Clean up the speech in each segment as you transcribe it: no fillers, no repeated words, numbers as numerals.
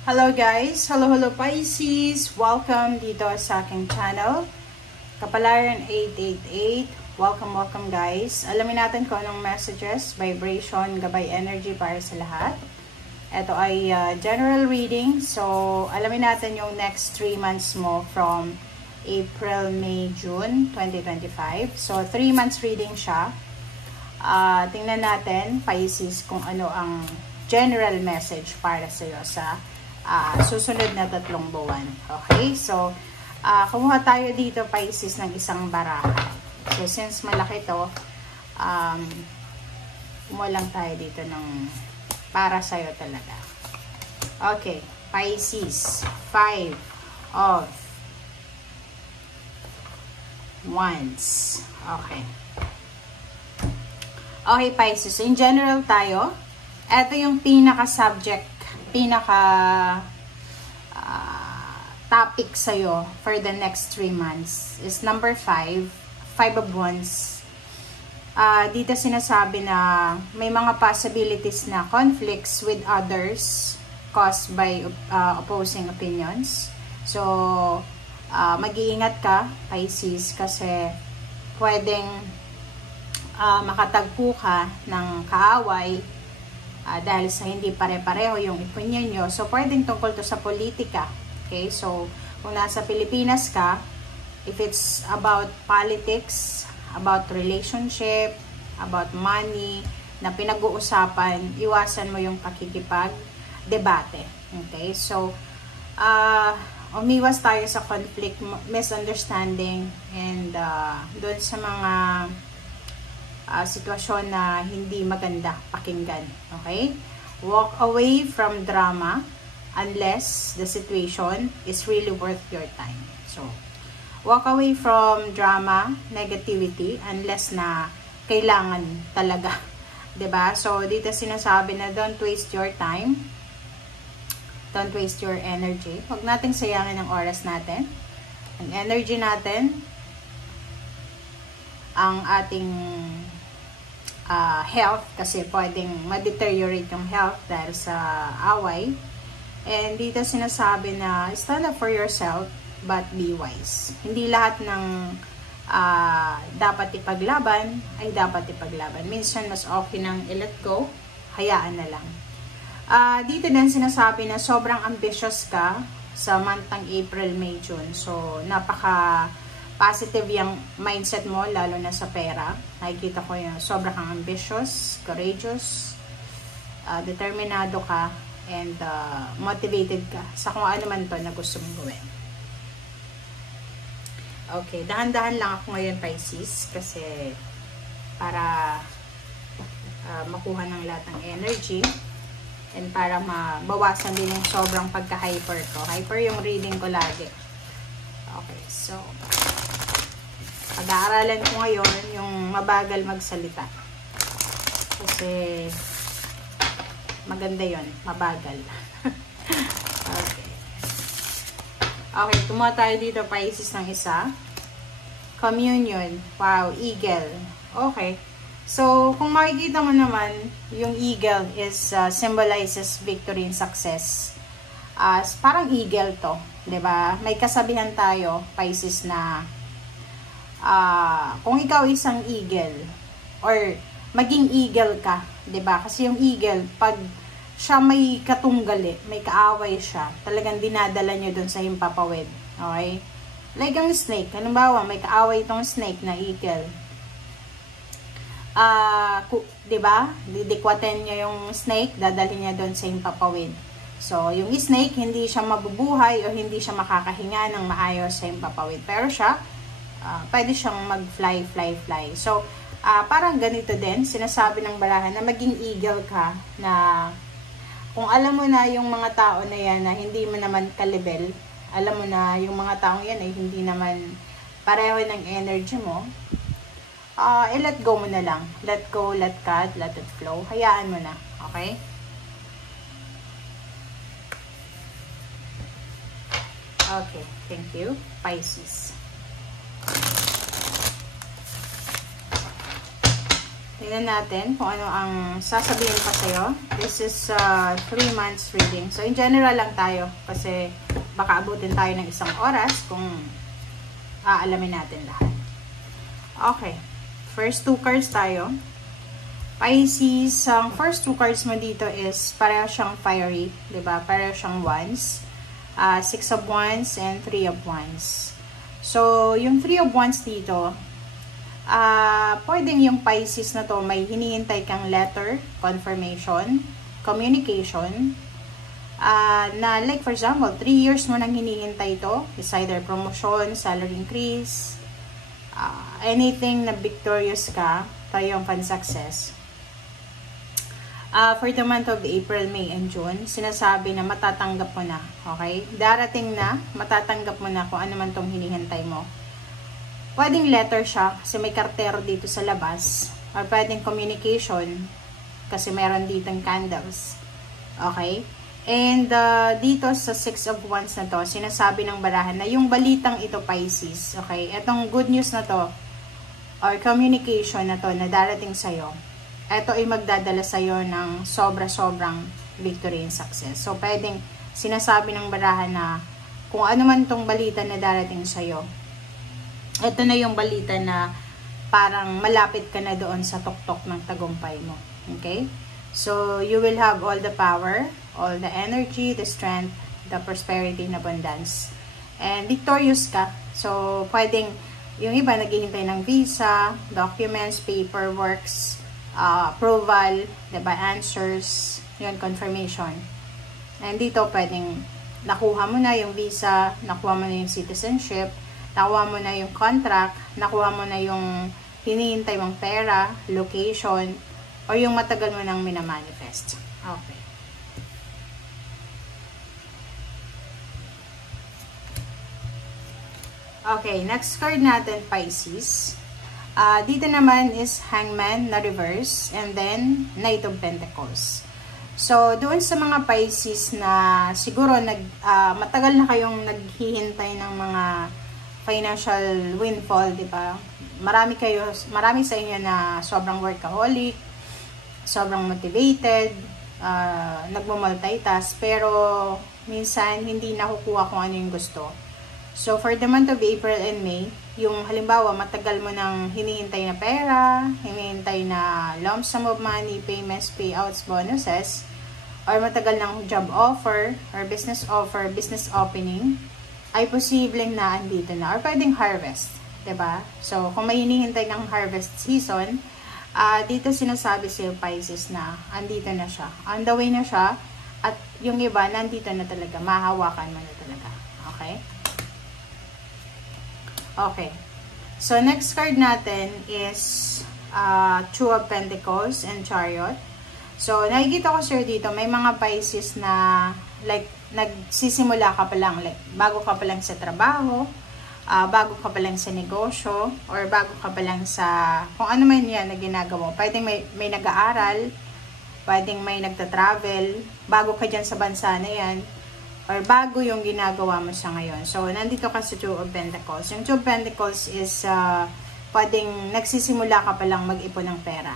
Hello guys! Hello Pisces! Welcome dito sa aking channel. Kapalaran 888. Welcome guys. Alamin natin kung anong messages, vibration, gabay energy para sa lahat. Ito ay general reading. So, alamin natin yung next 3 months mo from April, May, June 2025. So, 3 months reading siya. Tingnan natin, Pisces, kung ano ang general message para sa iyo sa susunod na 3 buwan. Okay? So, kumuha tayo dito, Pisces, ng isang baraha. So, since malaki to, kumuha lang tayo dito ng para sa'yo talaga. Okay. Pisces. 5 of Wands. Okay. Okay, Pisces. In general tayo, ito yung pinaka-subject, topic sa'yo for the next 3 months is number 5 of Wands. Dito sinasabi na may mga possibilities na conflicts with others caused by opposing opinions. So, mag-iingat ka, Pisces, kasi pwedeng makatagpo ka ng kaaway dahil sa hindi pare-pareho yung opinion nyo. So, pwedeng tungkol to sa politika. Okay? So, kung nasa Pilipinas ka, if it's about politics, about relationship, about money, na pinag-uusapan, iwasan mo yung pakikipag-debate. Okay? So, umiwas tayo sa conflict, misunderstanding, and doon sa mga sitwasyon na hindi maganda pakinggan. Okay? Walk away from drama unless the situation is really worth your time. So, walk away from drama, negativity, unless na kailangan talaga. 'Di ba? So, dito sinasabi na don't waste your time. Don't waste your energy. Huwag nating sayangin ang oras natin, ang energy natin, ang ating health, kasi pwedeng ma-deteriorate yung health dahil sa away. And dito sinasabi na stand up for yourself but be wise. Hindi lahat ng dapat ipaglaban ay dapat ipaglaban. Minsan mas okay nang i-let go, hayaan na lang. Dito din sinasabi na sobrang ambitious ka sa month ng April, May, June. So, napaka positive yung mindset mo, lalo na sa pera. Nakikita ko yung sobrang kang ambitious, courageous, determinado ka, and motivated ka sa kung ano man to na gusto mong gawin. Okay, dahan-dahan lang ako ngayon, Pisces, kasi para makuha ng lahat ng energy and para mabawasan din yung sobrang pagka-hyper ko. Hyper yung reading ko lagi. Okay, so pag-aaralan ko ngayon yung mabagal magsalita. Kasi maganda yon, mabagal. Okay. Okay, kumuha tayo dito, Pisces, ng isa. Communion. Wow, eagle. Okay. So, kung makikita mo naman, yung eagle is symbolizes victory and success. Parang eagle to, 'di ba? May kasabihan tayo, Pisces, na kung ikaw isang eagle or maging eagle ka, 'di ba? Kasi yung eagle, pag siya may katunggali, may kaaway siya, talagang dinadala niyo doon sa himpapawid. Okay? Like ang snake, halimbawa may kaaway itong snake na eagle. 'Di ba? Didikwaten niya yung snake, dadalhin niya doon sa himpapawid. So, yung snake, hindi siya mabubuhay o hindi siya makakahinga ng maayos sa himpapawid. Pero siya, pwede siyang mag-fly. So, parang ganito din, sinasabi ng barahan na maging eagle ka, na kung alam mo na yung mga tao na yan na hindi mo naman ka-level, alam mo na yung mga tao yan ay hindi naman pareho ng energy mo, let go mo na lang. Let go, let God, let it flow. Hayaan mo na. Okay? Okay, thank you, Pisces. tingnan natin kung ano ang sasabihin pa sa'yo. This is 3 months reading. So, in general lang tayo kasi baka abutin tayo ng 1 oras kung aalamin natin lahat. Okay. First 2 cards tayo. Pisces, ang first 2 cards mo dito is pareho siyang fiery, diba? Pareho siyang wands. 6 of wands and 3 of wands. So, yung 3 of wands dito, pwedeng yung Pisces na to may hinihintay kang letter, confirmation, communication, na like for example, 3 years mo nang hinihintay to. It's either promotion, salary increase, anything na victorious ka, triumphant success. For the month of April, May, and June, sinasabi na matatanggap mo na. Okay? Darating na, matatanggap mo na kung ano man tong hinihintay mo. Pwedeng letter siya, kasi may kartero dito sa labas. Or pwedeng communication, kasi meron ditong candles. Okay? And dito sa 6 of wands na to, sinasabi ng barahan na yung balitang ito, Pisces. Okay? Itong good news na to, or communication na to, na darating sa'yo, ito ay magdadala sa'yo ng sobra-sobrang victory and success. So, pwedeng sinasabi ng barahan na kung ano man tong balita na darating sa'yo, ito na yung balita na parang malapit ka na doon sa tuktok ng tagumpay mo. Okay? So, you will have all the power, all the energy, the strength, the prosperity and abundance. And victorious ka. So, pwedeng yung iba naghihintay ng visa, documents, paperworks, approval, diba, answers, yun, confirmation. And dito, pwedeng nakuha mo na yung visa, nakuha mo na yung citizenship, nakuha mo na yung contract, nakuha mo na yung hinihintay mong pera, location, or yung matagal mo nang minamanifest. Okay. Okay, next card natin, Pisces. Dito naman is Hangman na reverse, and then Knight of Pentacles. So, doon sa mga Pisces na siguro matagal na kayong naghihintay ng mga financial windfall, di ba? Marami sa inyo na sobrang workaholic, sobrang motivated, nagmo-multitask, pero minsan hindi nakukuha kung ano yung gusto. So, for the month of April and May, yung halimbawa, matagal mo nang hinihintay na pera, hinihintay na lump sum of money, payments, payouts, bonuses, or matagal ng job offer, or business offer, business opening, ay posibleng na andito na, or pwedeng harvest, diba? So, kung may hinihintay ng harvest season, dito sinasabi sa Pisces na andito na siya, on the way na siya, at yung iba, nandito na talaga, mahawakan mo na talaga. Okay? Okay. So, next card natin is Two of Pentacles and Chariot. So, nakikita ko sir dito, may mga Pisces na like, nagsisimula ka pa lang, like, bago ka pa lang sa trabaho, bago ka pa lang sa negosyo, or bago ka pa lang sa, kung ano man yan na ginagawa. Pwedeng may nag-aaral, pwedeng may nagta-travel, bago ka dyan sa bansa na yan, or bago yung ginagawa mo sa ngayon. So, nandito ka sa Two of Pentacles. Yung Two of Pentacles is, pwedeng nagsisimula ka pa lang mag-ipon ng pera.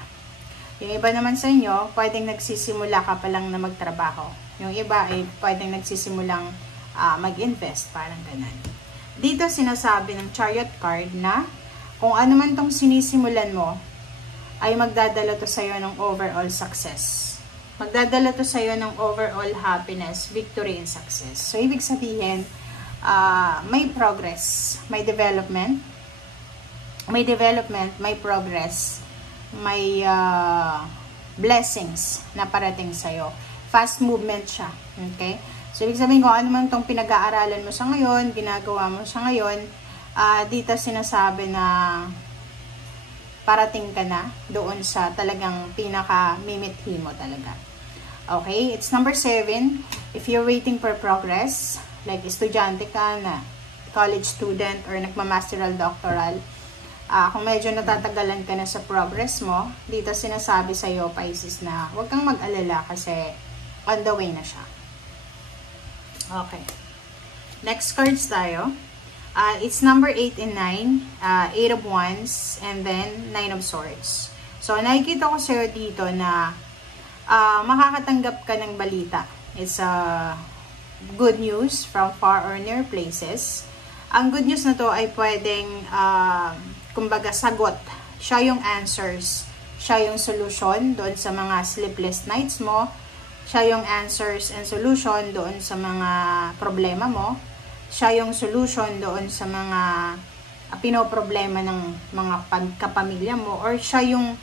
Yung iba naman sa inyo, pwedeng nagsisimula ka pa lang na magtrabaho. Yung iba ay pwedeng nagsisimulang mag-invest, parang ganun. Dito sinasabi ng Chariot card na kung ano man tong sinisimulan mo, ay magdadala to sa'yo ng overall success. Magdadala to sa'yo ng overall happiness, victory, and success. So, ibig sabihin, may progress, may development, may progress, may blessings na parating sa'yo. Fast movement siya. Okay? So, ibig sabihin kung ano man itong pinag-aaralan mo sa ngayon, ginagawa mo sa ngayon, dito sinasabi na parating ka na doon sa talagang pinaka-mimithi mo talaga. Okay? It's number 7. If you're waiting for progress, like estudyante ka na, college student, or nagmamasteral doctoral, kung medyo natatagalan ka na sa progress mo, dito sinasabi sa'yo, Pisces, na huwag kang mag-alala kasi on the way na siya. Okay. Next cards tayo. It's number 8 and 9. 8 of Wands, and then 9 of Swords. So, nakikita ko sa'yo dito na makakatanggap ka ng balita. It's good news from far or near places. Ang good news na to ay pwedeng, kumbaga, sagot. Siya yung answers. Siya yung solution doon sa mga sleepless nights mo. Siya yung answers and solution doon sa mga problema mo. Siya yung solution doon sa mga pinoproblema ng mga kapamilya mo, or siya yung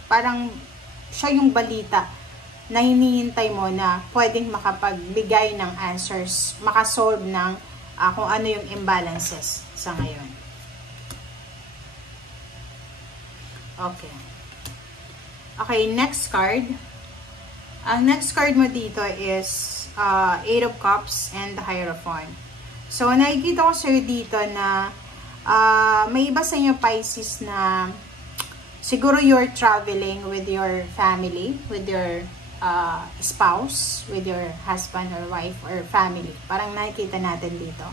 balita na hinihintay mo na pwedeng makapagbigay ng answers, makasolve ng kung ano yung imbalances sa ngayon. Okay. Okay, next card. Ang next card mo dito is Eight of Cups and the Hierophant. So, nakikita ko sa'yo dito na may iba sa inyo, Pisces, na siguro you're traveling with your family, with your spouse, with your husband or wife or family. Parang nakikita natin dito.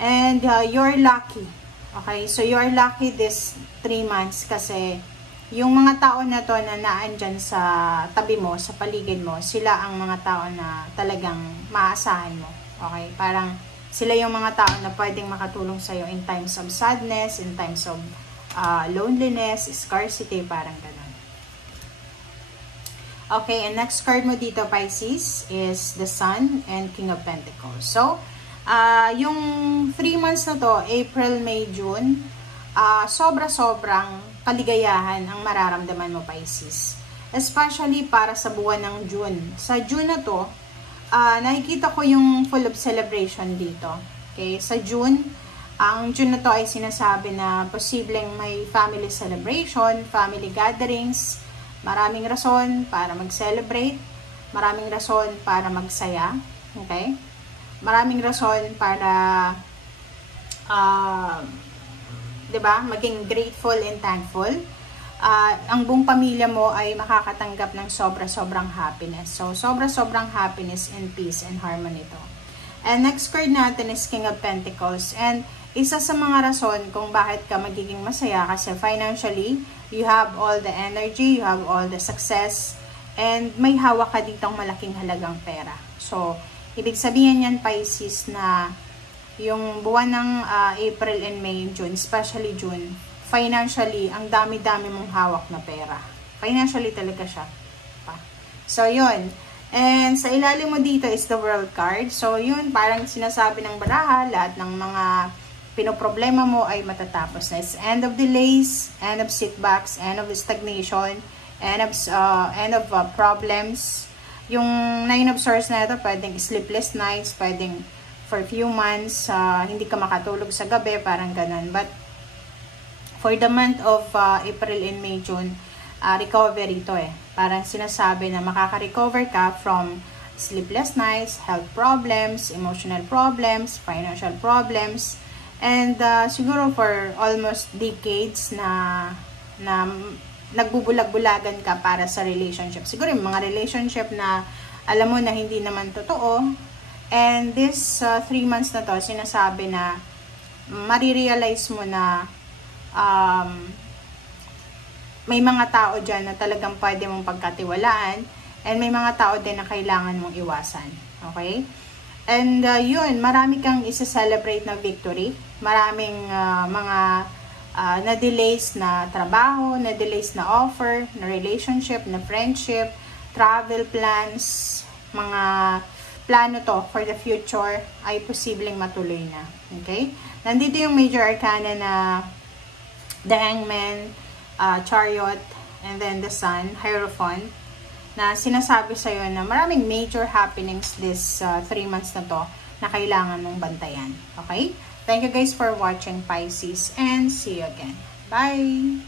And you're lucky. Okay? So, you're lucky this 3 months kasi yung mga tao na to na naandyan sa tabi mo, sa paligid mo, sila ang mga tao na talagang maaasahan mo. Okay? Parang sila yung mga tao na pwedeng makatulong sa'yo in times of sadness, in times of loneliness, scarcity, parang ganun. Okay, and next card mo dito, Pisces, is the Sun and King of Pentacles. So, yung 3 months na to, April, May, June, sobra-sobrang kaligayahan ang mararamdaman mo, Pisces. Especially para sa buwan ng June. Sa June na to, nakikita ko yung full of celebration dito. Okay, sa June, ang June na to ay sinasabi na posibleng may family celebration, family gatherings, maraming rason para mag-celebrate, maraming rason para magsaya, okay? Maraming rason para, diba, maging grateful and thankful. Ang buong pamilya mo ay makakatanggap ng sobra-sobrang happiness. So, sobra-sobrang happiness and peace and harmony to. And next card natin is King of Pentacles. And isa sa mga rason kung bakit ka magiging masaya kasi financially, you have all the energy, you have all the success, and may hawak ka ditong malaking halagang pera. So, ibig sabihin yan, Pisces, na yung buwan ng April and May, June, especially June, financially, ang dami-dami mong hawak na pera. Financially talaga siya. So, yun. And sa ilalim mo dito is the World card. So, yun, parang sinasabi ng baraha, lahat ng mga pinoproblema mo ay matatapos na. It's end of delays, end of setbacks, end of stagnation, end of problems. Yung 9 of Swords na ito, pwedeng sleepless nights, pwedeng for few months, hindi ka makatulog sa gabi, parang ganun. But, for the month of April and May, June, recovery ito eh. Parang sinasabi na makaka-recover ka from sleepless nights, health problems, emotional problems, financial problems, and siguro for almost decades na nagbubulag-bulagan ka para sa relationship. Siguro yung mga relationship na alam mo na hindi naman totoo. And this 3 months na to, sinasabi na marirealize mo na may mga tao dyan na talagang pwede mong pagkatiwalaan, and may mga tao din na kailangan mong iwasan. Okay? And yun, marami kang isa-celebrate na victory. Maraming mga na-delays na trabaho, na-delays na offer, na relationship, na friendship, travel plans, mga plano to for the future ay posibleng matuloy na. Okay? Nandito yung major arcana na the Hangman, Chariot, and then the Sun, Hierophant, na sinasabi sa'yo na maraming major happenings this 3 months na to na kailangan mong bantayan. Okay? Thank you guys for watching, Pisces, and see you again. Bye!